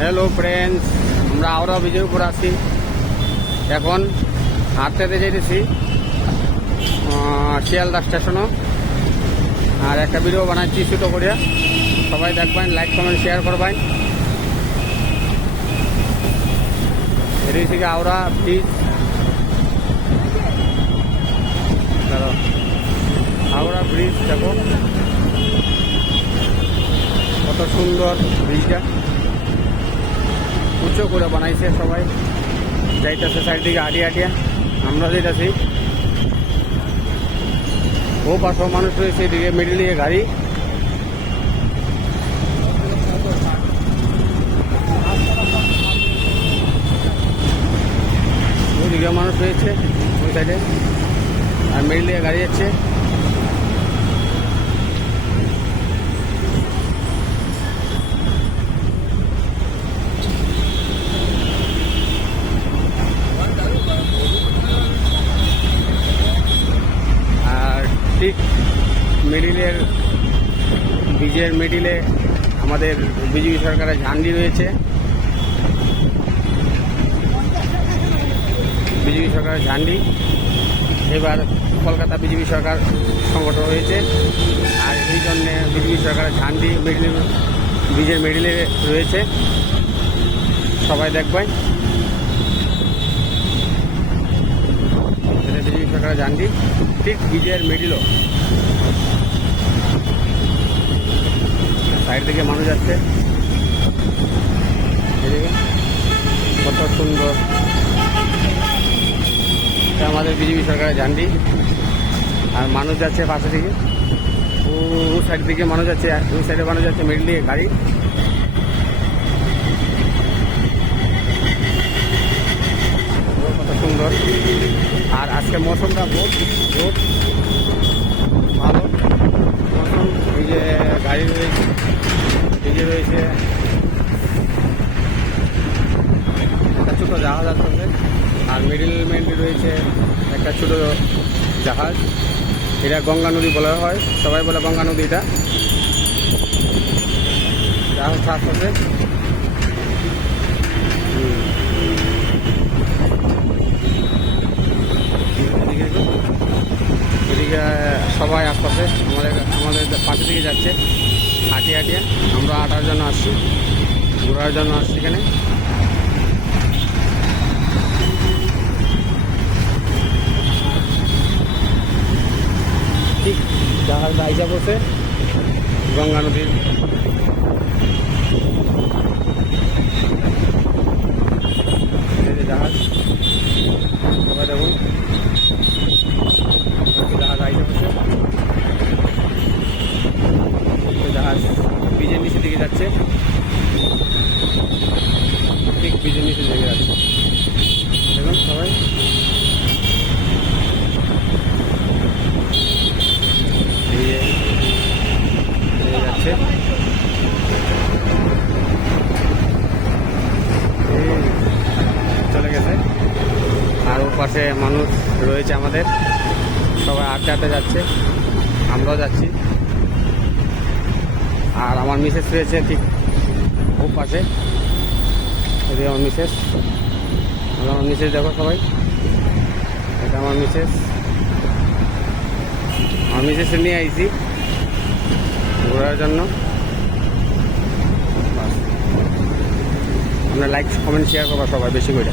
Hello friends, আমরা আওরা বিজয়পুর আছি। এখন হাঁটতে যেতেছি শিয়ালদা স্টেশনও। আর একটা ভিডিও বানাচ্ছি ছোটো করিয়া, সবাই দেখবেন, লাইক কমেন্ট শেয়ার করবেন। এদিক থেকে আওরা ব্রিজ, হাওড়া ব্রিজ দেখো কত সুন্দর ব্রিজটা, উঁচু করে বানাইছে। সবাই যাইতেছে সাইড দিকে হাঁটিয়া হাঁটিয়া, আমরা যেতেছি। ও পাশেও মানুষ রয়েছে, এদিকে মিডিল গাড়ি। ওদিকে মানুষ রয়েছে ওই সাইডে, আর মিডিল গাড়ি যাচ্ছে। ঠিক মিডিলের ব্রিজের মিডিলে আমাদের বিজেপি সরকারের ঝান্ডি রয়েছে। বিজেপি সরকারের ঝান্ডি এবার কলকাতা বিজেপি সরকার সংগঠন হয়েছে, আর এই জন্যে বিজেপি সরকারের ঝান্ডি ব্রিজের মিডিলে রয়েছে। সবাই দেখবেন, বিজেপি সরকারের ঝান্ডি ঠিক ব্রিজের মিডিলও। সাইড থেকে মানুষ যাচ্ছে, এদিকে কত সুন্দর। আমাদের বিজেপি সরকারের ঝান্ডি, আর মানুষ যাচ্ছে পাশে থেকে, ও সাইড থেকে মানুষ যাচ্ছে, ওই সাইডে মানুষ যাচ্ছে, মিডল দিয়ে গাড়ি। কত সুন্দর। আর আজকে মৌসুমটা বহুত ভালো মৌসুম। এই যে গাড়ি রয়েছে, ডিজে রয়েছে, একটা ছোটো জাহাজ আসছে, আর মিডিল মেন্টে রয়েছে একটা ছোটো জাহাজ। এটা গঙ্গা নদী বলা হয়, সবাই বলে গঙ্গা নদী। এটা জাহাজ আসছে, এদিকে সবাই আসতেছে, আমাদের পাশে দিকে যাচ্ছে হাঁটিয়ে হাঁটিয়ে। আমরা হাঁটার জন্য আসছি, ঘোরার জন্য আসছি এখানে। ঠিক জাহাজ আইসা বসে গঙ্গা নদীর। জাহাজ সবাই দেখুন, জাহাজ আইসা বসে। জাহাজ ব্রিজের নিচে দিকে যাচ্ছে, ঠিক ব্রিজের নিচে দিকে যাচ্ছে। দেখুন সবাই যাচ্ছে। চলে গেছে, আর ওর পাশে মানুষ রয়েছে আমাদের, সবাই আড্ডা আড্ডা যাচ্ছে, আমরাও যাচ্ছি। আর আমার মিসেস রয়েছে ঠিক ও পাশে, এদিকে আমার মিসেস। আমার মিসেস দেখো সবাই, এটা আমার মিসেস। আমার মিসেসে নিয়ে আইছি ঘোরার জন্য। আপনারা লাইক কমেন্ট শেয়ার করবা সবাই বেশি করে।